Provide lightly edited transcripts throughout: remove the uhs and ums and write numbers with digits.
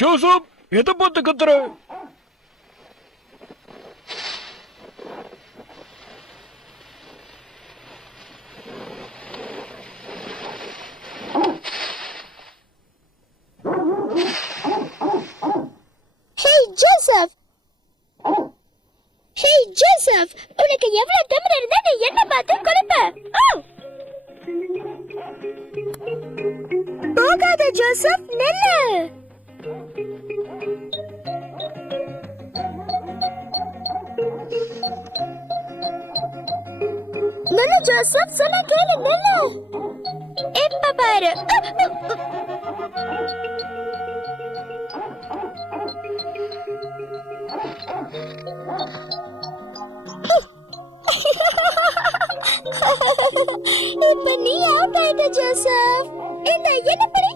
Joseph, எதை பார்த்து கத்துற? ஜோசப், உனக்கு எவ்வளவு திமிரு இருந்தா நீ என்ன பார்த்து குளிப்ப? போகாத ஜோசப், நில்லு. நில்லு ஜோசப், சொன்ன கேளு, நில்லு. இப்ப பாரு. இப்ப நீ அவுட் ஆயிட்ட ஜோசப். இந்த என்ன படி?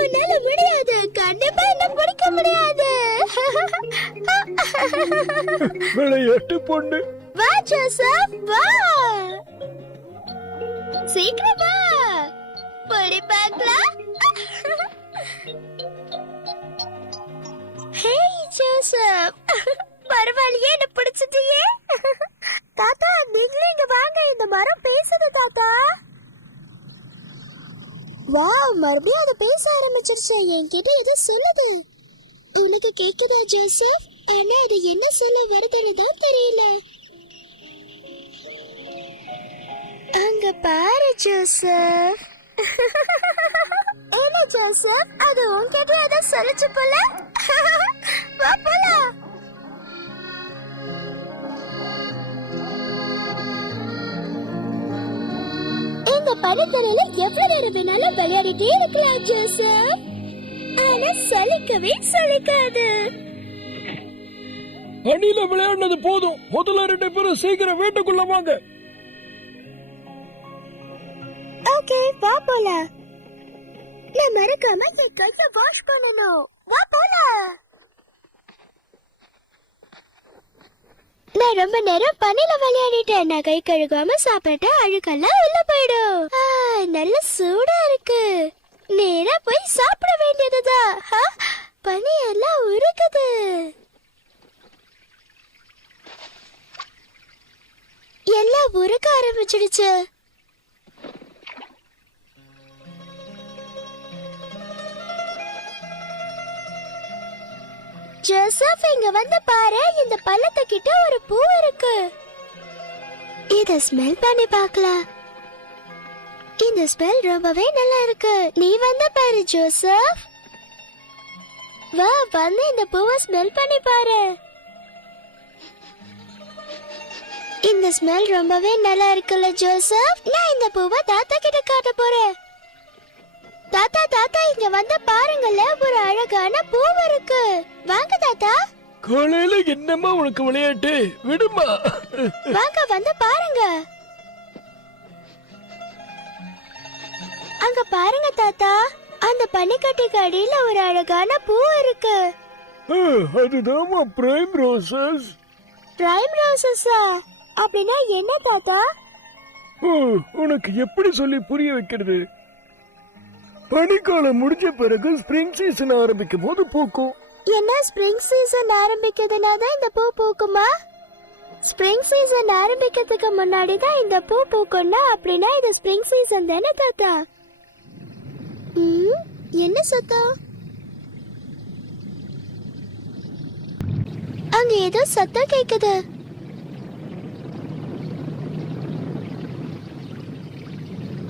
உன்னால முடியாது, கண்டிப்பா என்ன பிடிக்க முடியாது. விளையாட்டு பொண்ணு. வா ஜோசப், வா, சீக்கிரம் வா, படி பார்க்கலாம். ஹே ஜோசப், பரவாயில்லையே, என்ன பிடிச்சிட்டியே. தாத்தா, நீங்களே இங்க வாங்க, இந்த மரம் பேசுது தாத்தா. வாவ், மறுபடியும் அது பேச ஆரம்பிச்சிருச்சு. என்கிட்ட ஏதோ சொல்லுது. உனக்கு கேக்குதா ஜோசப்? ஆனா அது என்ன சொல்ல வருதுன்னு தான் தெரியல. அங்க பாரு ஜோசப். என்ன ஜோசப், அது உன்கிட்ட ஏதோ சொல்லுச்சு போல. வா போலாம். இந்த பனித்தரையில எவ்வளவு நேரம் வேணாலும் விளையாடிட்டே இருக்கலாம் ஜோசப். ஆனா சலிக்கவே சலிக்காது. அணில விளையாடுனது போதும். முதல்ல 2 பேரும் சீக்கிரம் வீட்டுக்குள்ள வாங்க. ஓகே, வா போலாம். நான் மறக்காம என் கையை வாஷ் பண்ணணும். வா போலாம். நான் ரொம்ப நேரம் பனில விளையாடிட்டேன். நான் கை கழுகாம சாப்பிட்டா அழுக்கெல்லாம் உள்ள போயிடும். நல்ல சூடா இருக்கு. நேரா போய் சாப்பிட வேண்டியதுதான். பனி எல்லாம் உருக்குது. எல்லாம் உருக்க ஆரம்பிச்சிடுச்சு. ஜோசப், இங்க வந்து பாரு, இந்த பள்ளத்துக்கிட்ட ஒரு பூ இருக்கு. இத ஸ்மெல் பண்ணி பார்க்கலாம். இந்த ஸ்மெல் ரொம்பவே நல்லா இருக்கு. நீ வந்து பாரு ஜோசப். வா, வந்து இந்த பூவை ஸ்மெல் பண்ணி பாரு. இந்த ஸ்மெல் ரொம்பவே நல்லா இருக்குல்ல ஜோசப். நான் இந்த பூவை தாத்தா கிட்ட காட்ட போறேன். தாத்தா தாத்தா இங்க வந்து பாருங்கல்ல, ஒரு அழகான பூ இருக்கு. வாங்க தாத்தா. காலையில என்னம்மா உனக்கு விளையாட்டு? விடுமா. வாங்க வந்து பாருங்க. அங்க பாருங்க தாத்தா, அந்த பனிக்கட்டிக்கு அடியில ஒரு அழகான பூ இருக்கு. அதுதான்மா பிரைம் ரோசஸ். பிரைம் ரோசஸா? அப்படின்னா என்ன தாத்தா? உனக்கு எப்படி சொல்லி புரிய வைக்கிறது? பனிக்காலம் முடிஞ்ச பிறகு ஸ்பிரிங் சீசன் ஆரம்பிக்கும் போது பூக்கும். என்ன ஸ்ப்ரிங் சீசன் ஆரம்பிக்கிறதுனா தான் இந்த பூ பூக்குமா? ஸ்ப்ரிங் சீசன் ஆரம்பிக்கிறதுக்கு முன்னாடி தான் இந்த பூ பூக்கும்னா அப்படின்னா இது ஸ்ப்ரிங் சீசன் தானே தாத்தா? என்ன சத்தம்? அங்க ஏதோ சத்தம் கேக்குது.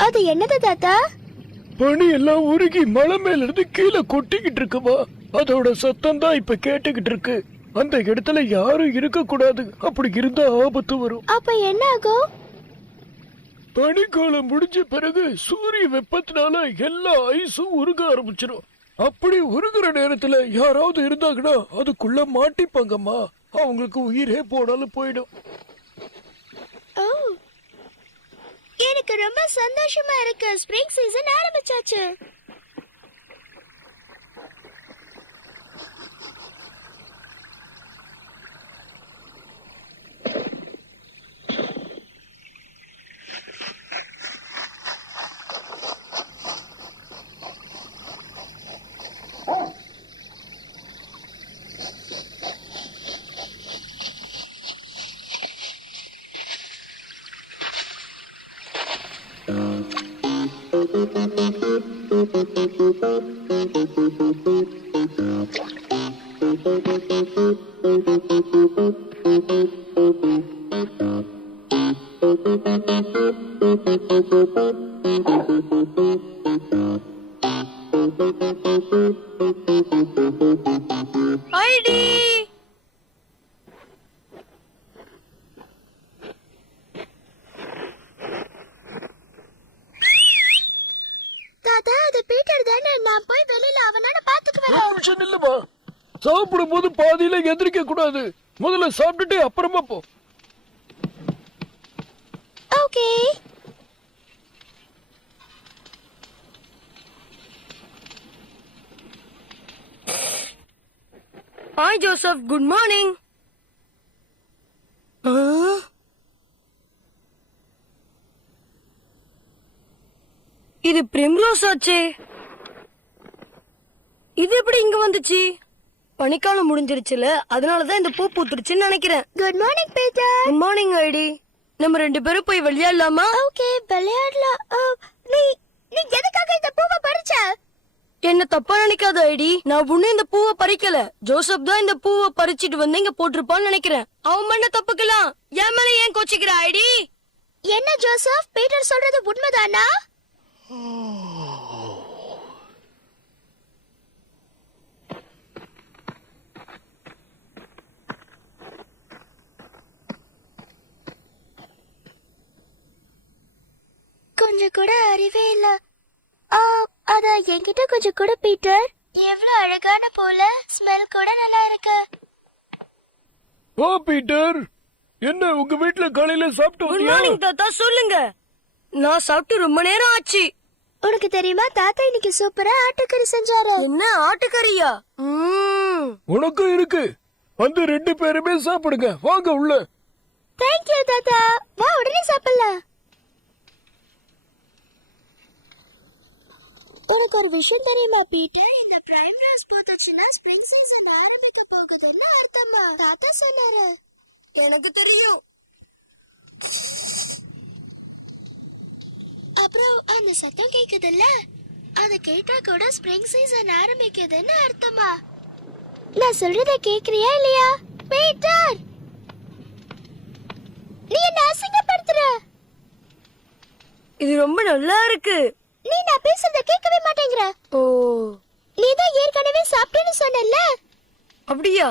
அது என்னது தாத்தா? பனி எல்லாம் உருகி மலை மேல இருந்து கீழே கொட்டிக்கிட்டு இருக்குமா, அதோட சத்தம் தான் இப்ப கேட்டுக்கிட்டு இருக்கு. அந்த இடத்துல யாரும் இருக்க கூடாது, அப்படி இருந்தா ஆபத்து வரும். அப்ப என்ன ஆகும்? பனிக்காலம் முடிஞ்ச பிறகு சூரிய வெப்பத்தினால எல்லா ஐஸும் உருக ஆரம்பிச்சிடும். அப்படி உருகுற நேரத்துல யாராவது இருந்தாங்கன்னா அதுக்குள்ள மாட்டிப்பாங்கம்மா. அவங்களுக்கு உயிரே போனாலும் போயிடும். எனக்கு ரொம்ப சந்தோஷமா இருக்கு. ஸ்ப்ரிங் சீசன் ஆரம்பிச்சாச்சு. தாத்தா, அது பீட்டர் தானே. நான் போய் வெளியில அவனோட பாத்துக்குவேன். இல்லம்மா, சாப்பிடும் போது பாதியில எந்திரிக்க கூடாது. முதல்ல சாப்பிட்டுட்டு அப்புறமா போ. Okay. Hi Joseph, good morning. இது பிரிம்ரோஸ் ஆச்சே. இது எப்படி இங்க வந்துச்சு? பனிக்காலம் முடிஞ்சிருச்சுல, அதனாலதான் இந்த பூ பூத்துருச்சுன்னு நினைக்கிறேன். Good morning Peter. Good morning Heidi. நம்ம 2 பேரும் போய் விளையாடலாமா? ஓகே, விளையாடலாம். நீ நீ எதுக்காக இந்த பூவை பறிச்ச? என்ன தப்பா நினைக்காத ஐடி. நான் ஒண்ணு இந்த பூவை பறிக்கல. ஜோசப் தான் இந்த பூவை பறிச்சிட்டு வந்து இங்க போட்டிருப்பான்னு நினைக்கிறேன். அவன் பண்ண தப்புக்கலாம் என் மேல ஏன் கோச்சிக்கிற ஐடி? என்ன ஜோசப், பீட்டர் சொல்றது உண்மைதானா? கொஞ்சம் கூட அறிவே இல்ல. அத என்கிட்ட கொஞ்சம் கூட பீட்டர். எவ்வளவு அழகான போல, ஸ்மெல் கூட நல்லா இருக்கு. ஓ பீட்டர், என்ன உங்க வீட்ல காலையில சாப்பிட்டு குட் வந்தியா? மார்னிங் தாத்தா, சொல்லுங்க. நான் சாப்பிட்டு ரொம்ப நேரம் ஆச்சு. உனக்கு தெரியுமா, தாத்தா இன்னைக்கு சூப்பரா ஆட்டுக்கறி செஞ்சாரு. என்ன ஆட்டுக்கறியா? உனக்கும் இருக்கு. வந்து 2 பேருமே சாப்பிடுங்க. வாங்க உள்ள. தேங்க் யூ தாத்தா. வா, உடனே சாப்பிடலாம். உனக்கு ஒரு விஷயம் தெரியுமா பீட்டர்? இந்த பிரைம் ரோஸ் பூத்துச்சுன்னா ஸ்ப்ரிங் சீசன் ஆரம்பிக்க போகுதுன்னு அர்த்தமா? தாத்தா சொன்னாரு. எனக்கு தெரியும். அப்புறம் அந்த சத்தம் கேக்குதுல்ல, அது கேட்டா கூட ஸ்ப்ரிங் சீசன் ஆரம்பிக்குதுன்னு அர்த்தமா? நான் சொல்றத கேக்குறியா இல்லையா பீட்டர்? நீ என்ன அசிங்கப்படுத்துற? இது ரொம்ப நல்லா இருக்கு. நீ நான் பேசுறத கேட்கவே மாட்டேங்கிற. ஓ, நீ தான் ஏற்கனவே சாப்பிட்டேன்னு சொன்னல. அப்படியா?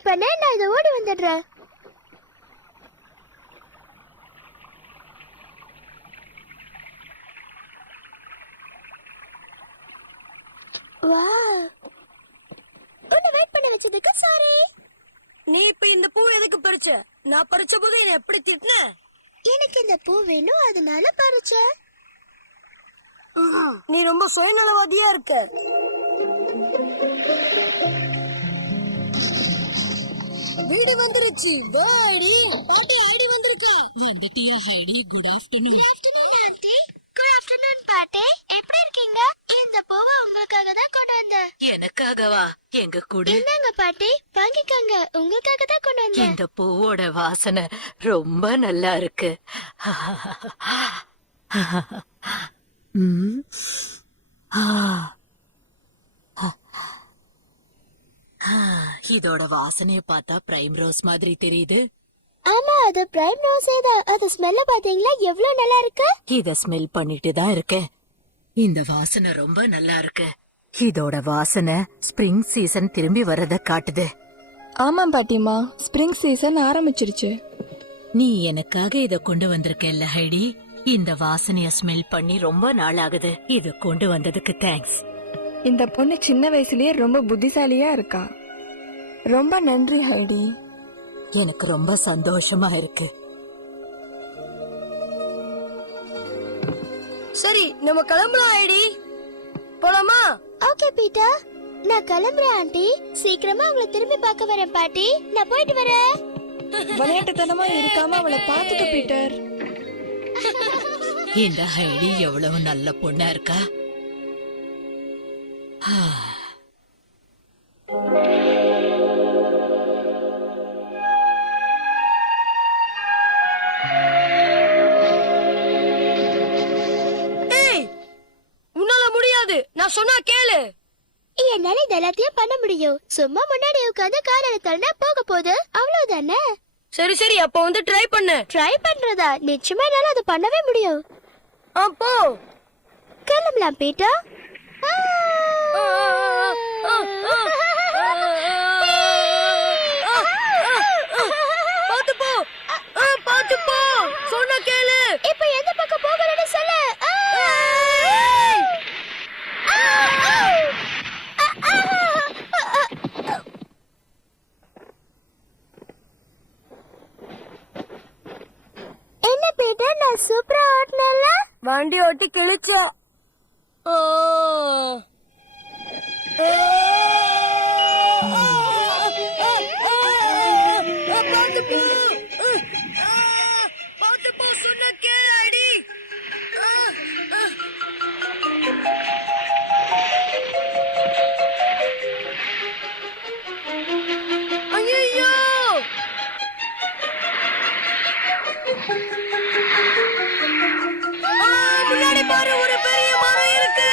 வெயிட் பண்ண, நான் இதை ஓடி வந்துடுறேன். வாவ், உன்னை வெயிட் பண்ண வச்சதுக்கு சாரி. நீ இப்ப இந்த பூ எதுக்கு பறிச்ச? நான் பறிச்ச போது என்ன எப்படி திட்டின? எனக்கு இந்த பூ வேணும், அதனால பறிச்சேன். நீ ரொம்ப சுயநலவாதியா இருக்க. வீடு வந்துருச்சு. வாடி பாட்டி, ஐடி வந்திருக்கா. வந்துட்டியா Heidi? Good afternoon. Good afternoon aunty. Good afternoon பாட்டி. எப்படி இருக்கீங்க? இந்த பூவை உங்களுக்காக தான் கொண்டு வந்தேன். எனக்காகவா? எங்க கூட என்னங்க பாட்டி, வாங்கிக்கோங்க, உங்களுக்காக தான் கொண்டு வந்தேன். இந்த பூவோட வாசனை ரொம்ப நல்லா இருக்கு. ம். ஆ. இதோட வாசனைய பார்த்தா பிரைம் ரோஸ் மாதிரி தெரியுது. ஆமா, அது பிரைம் ரோஸே தான். அது ஸ்மெல்ல பாத்தீங்களா எவ்வளவு நல்லா இருக்கு? இத ஸ்மெல் பண்ணிட்டு தான் இருக்கேன். இந்த வாசனை ரொம்ப நல்லா இருக்கு. இதோட வாசனை ஸ்ப்ரிங் சீசன் திரும்பி வர்றத காட்டுது. ஆமாம் பாட்டிமா, ஸ்ப்ரிங் சீசன் ஆரம்பிச்சிருச்சு. நீ எனக்காக இத கொண்டு வந்திருக்கல்ல ஹைடி. இந்த வாசனைய ஸ்மெல் பண்ணி ரொம்ப நாள் ஆகுது. இத கொண்டு வந்ததுக்கு தேங்க்ஸ். இந்த பொண்ணு சின்ன வயசுலயே ரொம்ப புத்திசாலியா இருக்கா. ரொம்ப நன்றி ஹைடி. எனக்கு ரொம்ப சந்தோஷமா இருக்கு. சரி, நம்ம கிளம்பலாம். ஐடி போலாமா? ஓகே பீட்டர், நான் கிளம்புறேன் ஆண்டி. சீக்கிரமா உங்களை திரும்பி பார்க்க வரேன் பாட்டி. நான் போயிட்டு வரேன். விளையாட்டுத்தனமா இருக்காம அவளை பாத்துக்க பீட்டர். இந்த ஹைடி எவ்வளவு நல்ல பொண்ணா இருக்கா. ஏய், உன்னால முடியாது. நான் சொன்னா கேளு. என்னால இது எல்லாத்தையும் பண்ண முடியும். சும்மா முன்னாடி உட்காந்து கால் எடுத்தாலும் போக போகுது, அவ்வளவுதானே. சரி சரி, அப்ப வந்து ட்ரை பண்ணு. ட்ரை பண்றதா? நிச்சயமா என்னால அது பண்ணவே முடியும். அப்போ கிளம்பலாம் பீட்டர். பாத்து போ, பாத்து போ. சொன்னா கேளு. இப்ப எந்த பக்கம் போகணும்னு சொல்லு. என்ன பீட்டர், நான் சூப்பரா ஓட்டுனேன்ல? வண்டி ஓட்டி கிழிச்ச. பாத்து போ, சொன்னா கேளு. ஐடி ஐயோ, முன்னாடி பாரு, ஒரு பெரிய மரம் இருக்கு.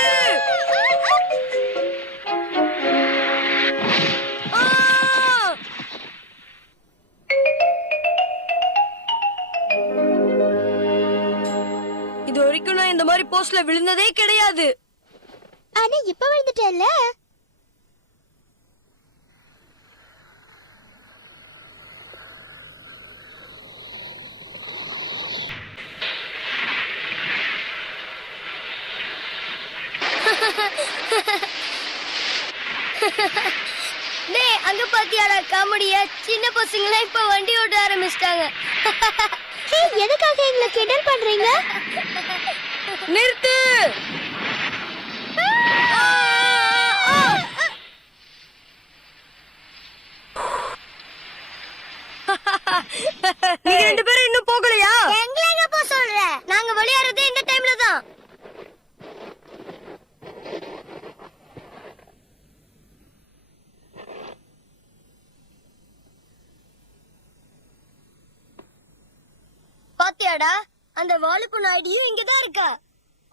இது வரைக்கும் நான் இந்த மாதிரி போஸ்ட்ல விழுந்ததே கிடையாது. ஆனா இப்ப விழுந்துட்டேன்ல. டேய், அங்க பாத்தியாடா காமெடிய? சின்ன பசங்களா இப்ப வண்டி ஓட்ட ஆரம்பிச்சிட்டாங்க. எதுக்காக எங்களை கிண்டல் பண்றீங்க? நிறுத்து. நீங்க ரெண்டு பேரும் இன்னும் போகலையா? எங்களை எங்க போ சொல்ற? நாங்க விளையாடுறதே இந்த டைம்ல தான். பாத்தியாடா, அந்த வாழுப்பு நாடியும் இங்கதான் இருக்கா.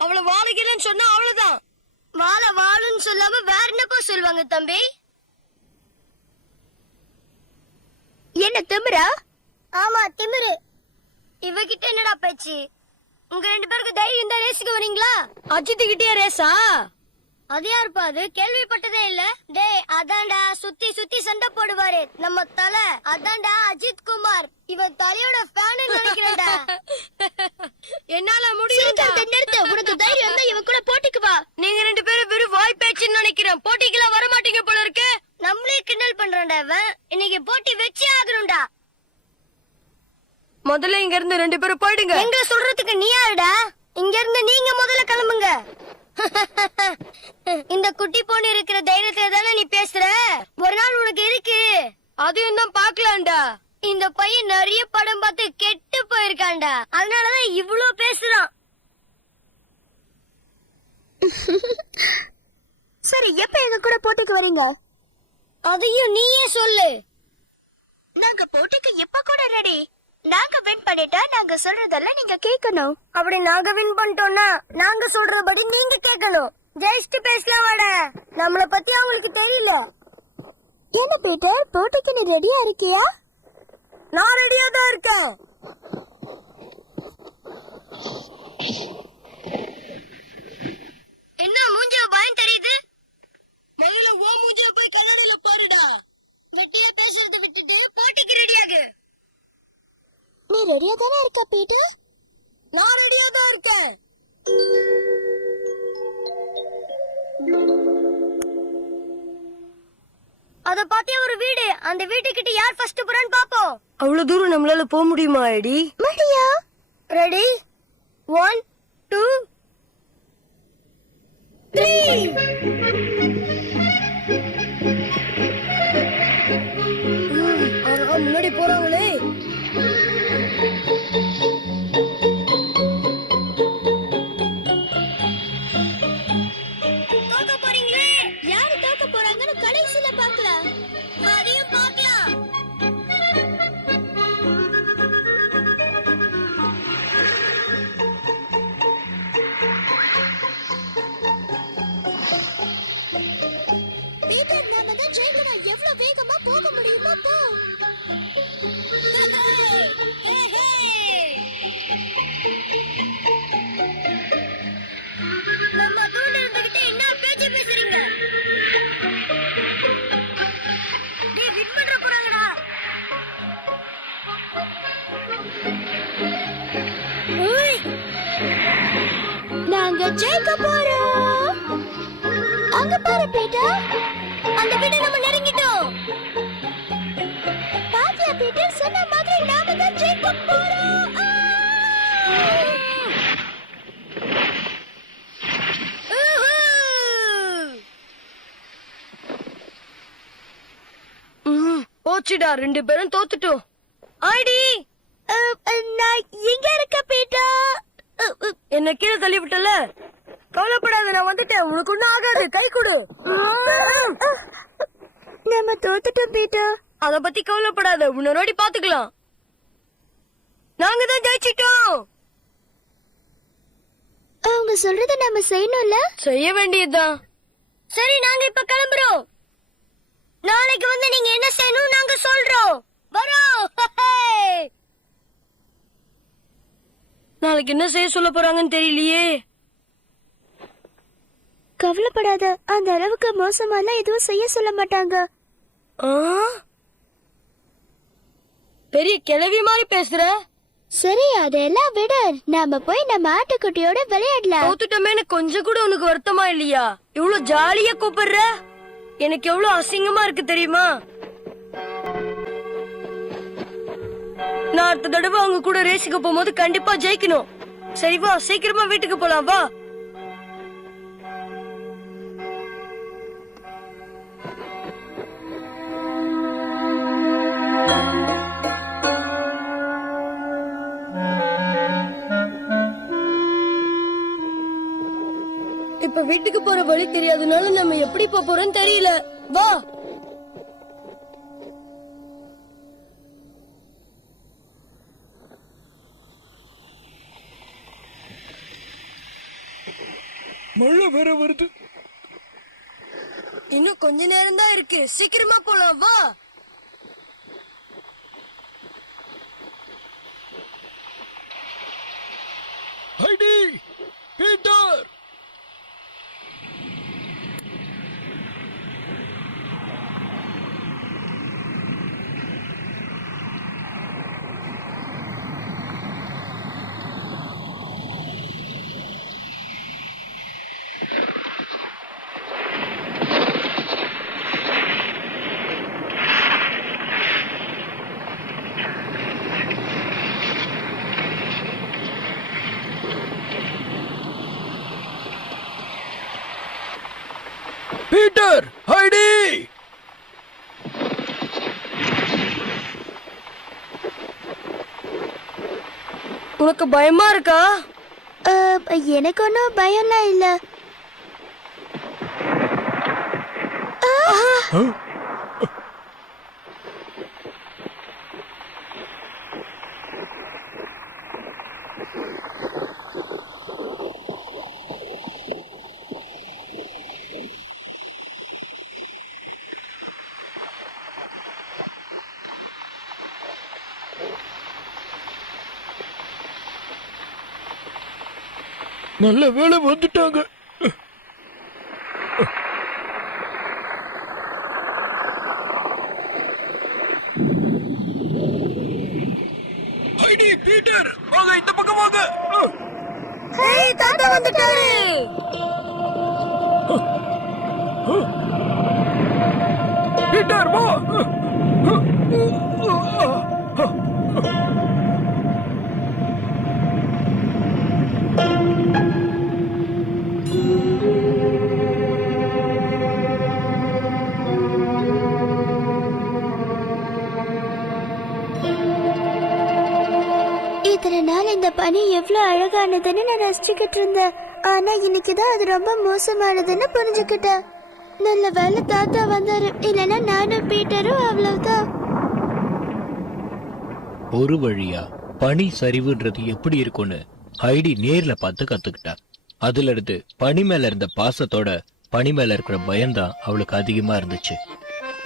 அவளை வாழுகிறேன்னு சொன்னா அவ்வளவுதான். வாழுன்னு சொல்லாம வேற என்னப்போ சொல்லுவாங்க தம்பி? என்ன திமிரா? ஆமா, திமிரு. இவகிட்ட என்னடா பேச்சு? உங்க ரெண்டு பேருக்கு தைரியம் தான் ரேஸுக்கு வரீங்களா? அஜித் கிட்டே ரேஸா? அது யாருப்பா? அது கேள்விப்பட்டதே இல்ல. டேய், அதான்டா சுத்தி சுத்தி சண்டை போடுவாரு நம்ம தலை. அதான்டா அஜித் குமார். இவன் தலையோட ஃபேன் நினைக்கிறேன்டா. என்னால முடியும். நிறுத்து. உனக்கு தைரியம் இருந்தா இவன் கூட போட்டிக்கு வா. நீங்க 2 பேரும் வெறும் வாய் பேச்சுன்னு நினைக்கிறேன். போட்டிக்கெல்லாம் வர மாட்டீங்க போல இருக்கு. நம்மளே கிண்டல் பண்றான்டா இவன். இன்னைக்கு போட்டி வச்சே ஆகணும்டா. முதல்ல இங்க இருந்து 2 பேரும் போயிடுங்க. எங்க சொல்றதுக்கு நீ யாருடா? இங்க இருந்து நீங்க முதல்ல கிளம்புங்க. இந்த குட்டி பொண்ணு இருக்கிற தைரியத்துல தானே நீ பேசுற. ஒரு நாள் உனக்கு இருக்கு. அதையும் தான் பாக்கலாம்டா. இந்த பையன் நிறைய படம் பார்த்து கெட்டு போயிருக்கான்டா. அதனாலதான் இவ்ளோ பேசுறான். சரி, எப்ப எங்க கூட போட்டிக்கு வரீங்க? அதையும் நீயே சொல்லு. நாங்க போட்டிக்கு எப்ப கூட ரெடி. நாங்க வின் பண்ணிட்டா நாங்க சொல்றதெல்லாம் நீங்க கேட்கணும். அப்படி நாங்க வின் பண்ணிட்டோம்னா நாங்க சொல்றபடி நீங்க கேட்கணும். ஜெயிச்சுட்டு பேசலாம் வாடா. நம்மள பத்தி அவங்களுக்கு தெரியல. என்ன பீட்டர், போட்டிக்கு நீ ரெடியா இருக்கியா? நான் ரெடியா தான் இருக்கேன். என்ன மூஞ்சில பயம் தெரியுது? முதல்ல ஓ மூஞ்சில போய் கண்ணாடியில பாருடா. வெட்டியா பேசுறதை விட்டுட்டு போட்டிக்கு ரெடியாகு. நீ ரெடியா தானே இருக்க பீட்டர்? நான் ரெடியா தான் இருக்கேன். அத பாத்தியா ஒரு வீடு. அந்த வீட்டுக்கிட்ட யார் ஃபர்ஸ்ட் போறான்னு பாப்போம். அவ்வளவு தூரம் நம்மளால போக முடியுமா ஐடி? முடியா. ரெடி 1 2 3. முன்னாடி போறாங்களே. தோக்க போறீங்களே. யாரு தோக்க போறாங்கன்னு கடைசில பார்க்கலாம். அதையும் பார்க்கலாம். பீட்டர், நாம தான் ஜெயிக்கணும். எவ்வளவு வேகமா போக முடியுமோ போ. நம்ம தூண்ல இருந்துகிட்டு என்ன பேச்சு பேசுறீங்க? டேய், வின் பண்ற போறாங்கடா. ஓய், நாங்க ஜெயிக்க போறோம். அங்க பாரு பீட்டர், அந்த வீட்டை நம்ம நெருங்கிட்டோம். பாத்தியா பீட்டர், சொன்ன மாதிரி நாம தான் ஜெயிக்க போறோம். போச்சுடா, 2 பேரும் தோத்துட்டோம். ஐடி, நான் எங்க இருக்க பீட்டர்? என்ன கீழே தள்ளி விட்டல. கவலைப்படாத, நான் வந்துட்டேன். உனக்கு ஒண்ணும் ஆகாது. கை கொடு. நம்ம தோத்துட்டோம் பீட்டர். அத பத்தி கவலைப்படாத, முன்னாடி பாத்துக்கலாம். நாங்க தான் ஜெயிச்சிட்டோம். அவங்க சொல்றத நம்ம செய்யணும்ல. செய்ய வேண்டியதுதான். சரி, நாங்க இப்ப கிளம்புறோம். நாளைக்கு வந்து நீங்க என்ன செய்யணும் நாங்க சொல்றோம். வரோம். நாளைக்கு என்ன செய்ய சொல்ல போறாங்கன்னு தெரியலையே. கவலைப்படாத, அந்த அளவுக்கு மோசமாலாம் எதுவும் செய்ய சொல்ல மாட்டாங்க. ஆ? பெரிய கிழவி மாதிரி பேசுற. சரி, அதெல்லாம் விட நாம போய் நம்ம ஆட்டுக்குட்டியோட விளையாடலாம். தோத்துட்டோமேனு கொஞ்சம் கூட உனக்கு வருத்தமா இல்லையா? இவ்வளவு ஜாலியா கூப்பிடுற. எனக்கு எவ்வளவு அசிங்கமா இருக்கு தெரியுமா? நான் அடுத்த தடவை அவங்க கூட ரேஸுக்கு போகும்போது கண்டிப்பா ஜெயிக்கணும். சரி வா, சீக்கிரமா வீட்டுக்கு போலாம் வா. இப்ப வீட்டுக்கு போற வழி தெரியாதனால நம்ம எப்படி போறோம்னு தெரியல. வா. மழை வேற வருது. இன்னும் கொஞ்ச நேரம் தான் இருக்கு. சீக்கிரமா போலாம் வா. Heidi, Peter, Heidi! உனக்கு பயமா இருக்கா? எனக்கு ஒன்றும் பயம்லாம் இல்ல. நல்ல வேளை வந்துட்டாங்க. ஹைடி, பீட்டர், வாங்க இந்த பக்கம் வாங்க. தாத்தா வந்துட்டாரு. பீட்டர், வா. இத்தனை நாள் இந்த பனி எவ்வளவு அழகானதுன்னு நான் ரசிச்சுக்கிட்டு இருந்தேன். ஆனா இன்னைக்குதான் அது ரொம்ப மோசமானதுன்னு புரிஞ்சுக்கிட்டேன். நல்ல வேலை தாத்தா வந்தாரு, இல்லைன்னா நானும் பீட்டரும் அவ்வளவுதான். ஒரு வழியா பனி சரிவுன்றது எப்படி இருக்கும்னு ஹைடி நேர்ல பார்த்து கத்துக்கிட்டா. அதுல இருந்து பனி மேல இருந்த பாசத்தோட பனி மேல இருக்கிற பயம்தான் அவளுக்கு அதிகமா இருந்துச்சு.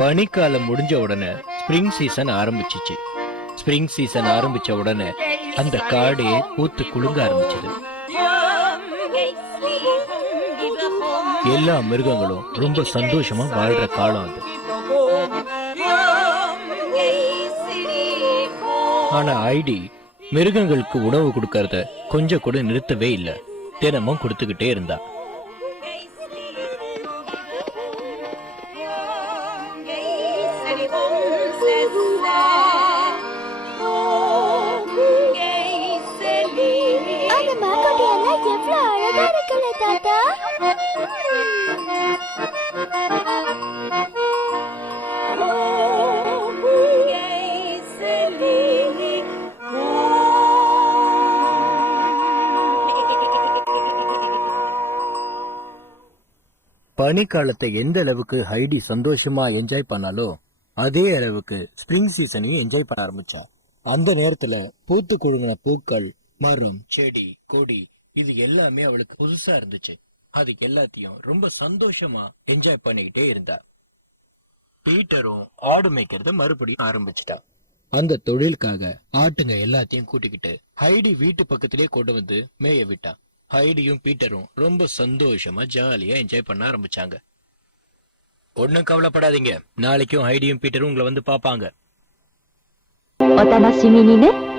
பனிக்காலம் முடிஞ்ச உடனே ஸ்ப்ரிங் சீசன் ஆரம்பிச்சிச்சு. ஸ்ப்ரிங் சீசன் ஆரம்பிச்ச உடனே அந்த காடே பூத்து குலுங்க ஆரம்பிச்சது. எல்லா மிருகங்களும் ரொம்ப சந்தோஷமா வாழ்ற காலம் அது. ஆனா ஐடி மிருகங்களுக்கு உணவு கொடுக்கறத கொஞ்சம் கூட நிறுத்தவே இல்லை. தினமும் கொடுத்துக்கிட்டே இருந்தா. அந்த மாக்கோட்டி எல்லாம் எவ்வளவு அழகா இருக்குல்ல தாத்தா. பனிக்காலத்தை எந்த அளவுக்கு ஹைடி சந்தோஷமா என்ஜாய் பண்ணாலோ அதே அளவுக்கு ஸ்ப்ரிங் சீசனையும் என்ஜாய் பண்ண ஆரம்பிச்சா. அந்த நேரத்துல பூத்து குழுங்கின பூக்கள், மரம், செடி, கொடி இது எல்லாமே அவளுக்கு புதுசா இருந்துச்சு. அது எல்லாத்தையும் ரொம்ப சந்தோஷமா என்ஜாய் பண்ணிக்கிட்டே இருந்தா. பீட்டரும் ஆடு மேய்க்கிறத மறுபடியும் ஆரம்பிச்சிட்டா. அந்த தொழிலுக்காக ஆட்டுங்க எல்லாத்தையும் கூட்டிக்கிட்டு ஹைடி வீட்டு பக்கத்திலே கொண்டு வந்து மேய விட்டா. ஹைடியும் பீட்டரும் ரொம்ப சந்தோஷமா ஜாலியா என்ஜாய் பண்ண ஆரம்பிச்சாங்க. ஒண்ணும் கவலைப்படாதீங்க, நாளைக்கும் ஹைடியும் பீட்டரும் உங்களை வந்து பாப்பாங்க. お楽しみにね。